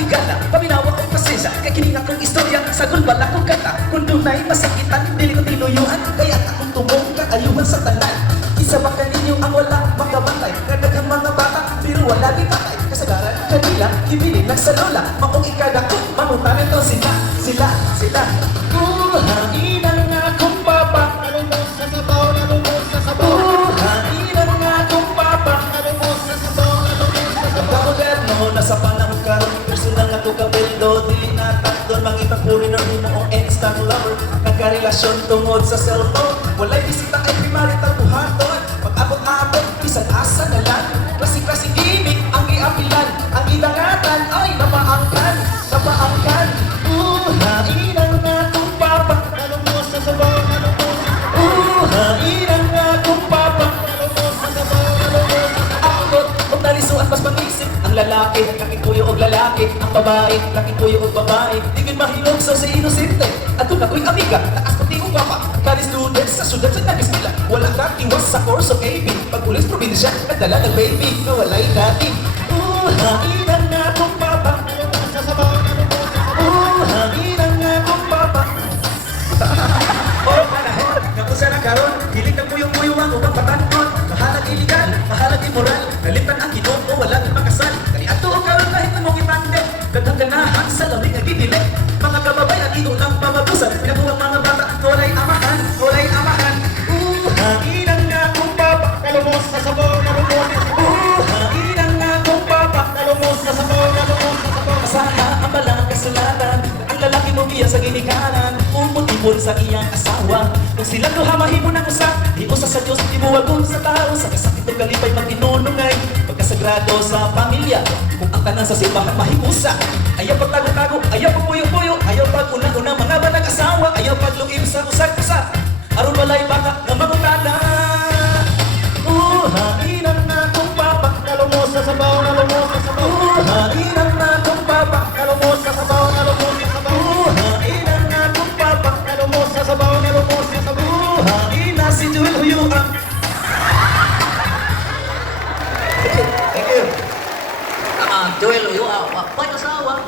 higala, paminawa kong pasensya. Kaya kining akong istorya, sa gulbal akong kata. Kung dunay masakitan, dili ko tinuyuan. Kaya akong tumong kaayuhan sa tanan. Isa ba kaninyo ang wala makabantay? Kadaghang mga bata, pero wala di patay. Kasagaran kanila, ibili lang sa lola. Maong ikadako, manutanan to sila. Buhain ang akong papa. Nalumos sa sabaw, nalumos sa sabaw. Buhain ang akong papa. Nalumos sa sabaw, nalumos sa sabaw. Pagkamoderno, nasa panahon karon. Personal nga to kabeldo, dili na takdon. Mangipagpuri na rin mo instant lover. Nagkarelasyon tungod sa cellphone. Walay bisita ay primarital buhaton. Pag-abot-abot, bisan asa na lang. Klasik-klasik gimmick ang iapilan. Ang idangatan ay napaangkan. Buhain ang akong papa. Nalumos sa sabaw, nalumos sa sabaw. Buhain ang akong papa. Nalumos sa sabaw, nalumos sa sabaw. Akot, huwag nalisuat mas pangisip. Ang lalaki, laking puyo og lalaki. Ang babae, laking puyo og babae. Di gid mahilog sa inosente. Ato na ko'y amiga, taas pati kong papa. Kani student sa syudad sa nagis nila. Wala kang iwas sa course of AB. Pag ulis probinsya, nagdala ng baby. Nawalay natin. Buhain ang akong papa. Nalumos sa sabaw, nalumos sa sabaw. Buhain ang akong papa. Oh, panahon, nakusa na karon. Hilig ng puyong-puyo ang ubang patanon. Mahalag iligal, mahalag immoral. Nalitan ang ginoo, wala nang makasal. Kali ato ang karon kahit na mong ipande. Daghang ganahan sa lamig ang ginilit. Mga kababayan, ito lang pamabusan. Pinatuwang mga bata, walay amahan. Buhain ang akong papa. Nalumos sa sabaw, nalumos sa sabaw. Buhain ang akong papa. Nalumos sa sabaw, nalumos sa sabaw. Sana ang balang kasalanan. Ang lalaki mo biya sa ginikanan. Umutipon sa iyang asawa. Kung sila duha mahimo ng usap, di usa sa Diyos, di mo wagon sa tao. Sa kasakit o kalipay magtinunungay. Pagkasagrado sa pamilya. Kung ang tanan sa simbahan mahimusa. Ayaw pagtago-tago, ayaw pagpuyo-puyo. Ayaw pag-unang-unang mga banag asawa. Ayaw pagluim sa usag-usag. Aron walay baka nga mangutana. Buhain ang akong papa. Nalumos sa sabaw, nalumos sa sabaw. Buhain ang akong papa. Nalumos sa sabaw, nalumos sa sabaw. Buhain ang akong papa. Nalumos sa sabaw, nalumos sa sabaw. Buhain na si Joel Huyuang. Thank you. Joel, yung asawa.